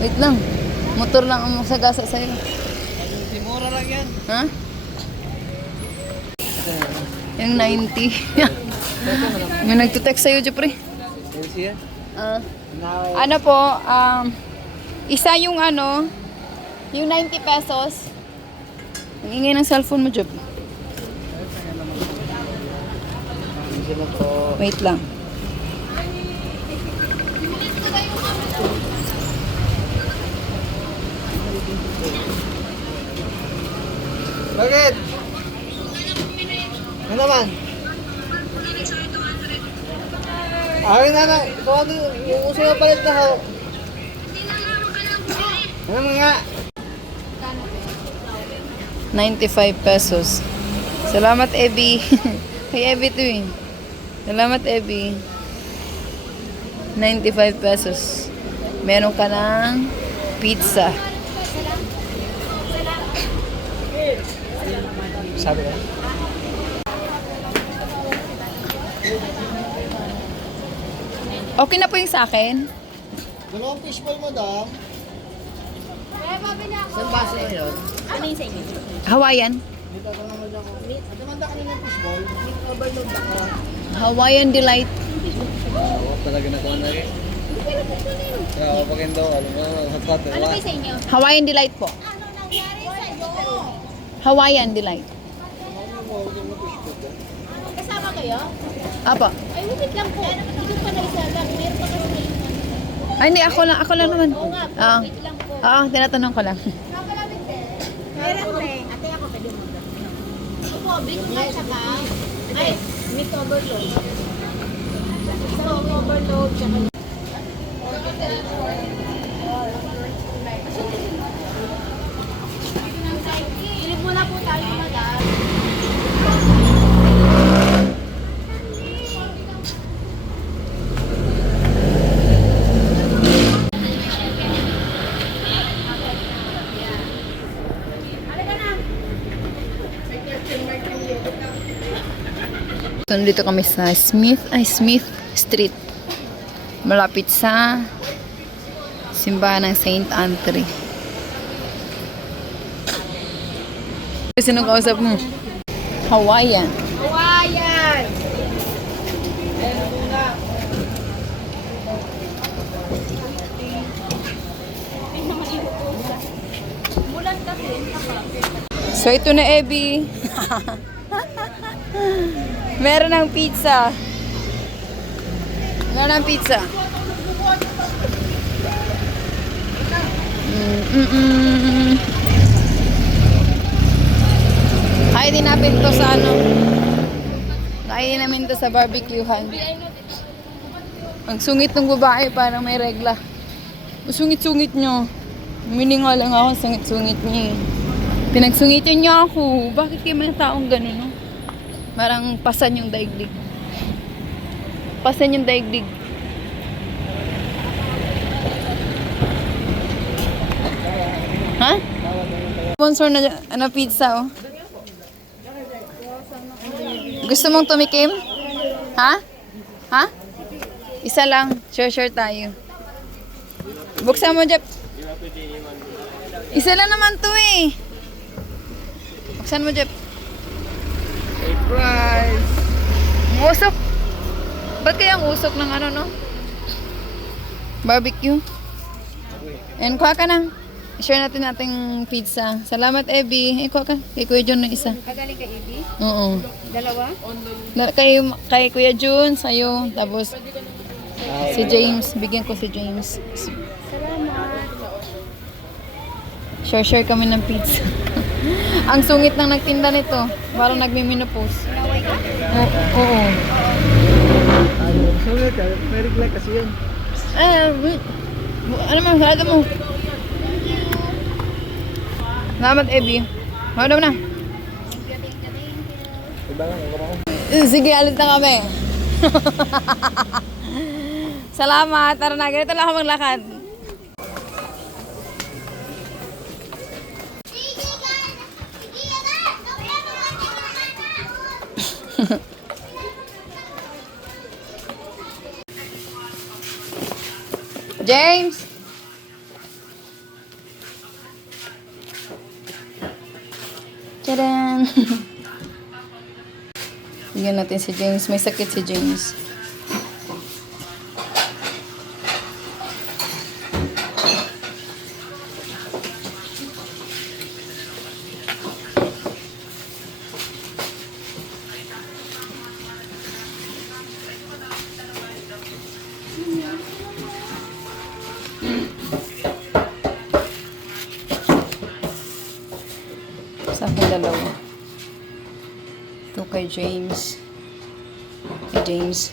Wait lang. Motor lang ang masagasa sa'yo. Mura lang yan. Ha? Yung 90. May nagtutext sa'yo, Jupre. Yes, yan. Ano po, isa yung yung 90 pesos. Ang ingay ng cellphone mo, Jup. Wait lang. Bakit? Ano naman? Akin na na. Ito ano yung uso yung palit na ho. Ano nga? 95 pesos. Salamat, Ebi. Kay Ebi to eh. Salamat, Ebi. 95 pesos. Meron ka ng pizza. Sabi ko. Okay na po yung sa akin. Dalawang fishball mo daw. Saan baso na yun? Ano yung sa inyo? Hawaiian. Dito ako naman ako. At naman ka ng fishball. Overload ako. Hawaiian Delight. Oo, talaga na ko na rin. Kaya ako pagin daw, alam mo, hot-hot. Ano ba yung sa inyo? Hawaiian Delight po. Ano nangyari sa'yo? Hawaiian Delight. Kasama kayo? Apa. Ay, wait lang po. Hindi pa na isa lang. Meron pa kasi na isa. Ay, hindi. Ako lang naman. Oo nga po. Ah. Wait lang po. Tinatanong ko lang. Meron pe. Ate ako pwede mo. Opo, bacon at saka. Ay, meat overload. Sa meat overload, saka Ilip muna po tayo, madam. So, nandito kami sa Smith Street. Malapit sa simbahan ng Saint Andre. Sino kausap mo? Hawaiian. Hawaiian! Mulan kasi. So, ito na, Ebi. Meron ng pizza. Meron ng pizza. Kainin namin to sa kainin namin to sa barbecuehan. Ang sungit ng babae, parang may regla. Ang sungit-sungit nyo. Mini nga lang ako, sungit-sungit niya eh. Pinagsungitin niyo ako. Bakit kayo mga taong gano'n, no? Parang pasan yung daigdig. Pasan yung daigdig. Ha? Sponsor na pizza, oh. Gusto mong tumikim? Ha? Ha? Isa lang. Share tayo. Buksan mo, Jeff. Isa lang naman to, eh. Buksan mo, Jeff. Surprise! Ang usok. Ba't kaya ang usok ng no? Barbecue. And kuha ka na. I-share natin ating pizza. Salamat, Ebi. Kuha ka. Kay Kuya Jun ng isa. Kagaling kay Ibi? Oo. Dalawa? Kay Kuya Jun, sa'yo. Tapos, si James. Bigyan ko si James. Salamat. Share kami ng pizza. Ang sungit ng nagtinda nito. Parang nagmi-menopause. Inaway ka? Oo. Sulit, may regla kasi yun. Ano man, salada mo. Salamat, Ebi. Ano na? Sige, alis na kami. Salamat. Tara na, ganito lang ako maglakad. James! Tadaan! Bigyan natin si James. May sakit si James. Sa akin dalawa. Ito kay James. Kay James.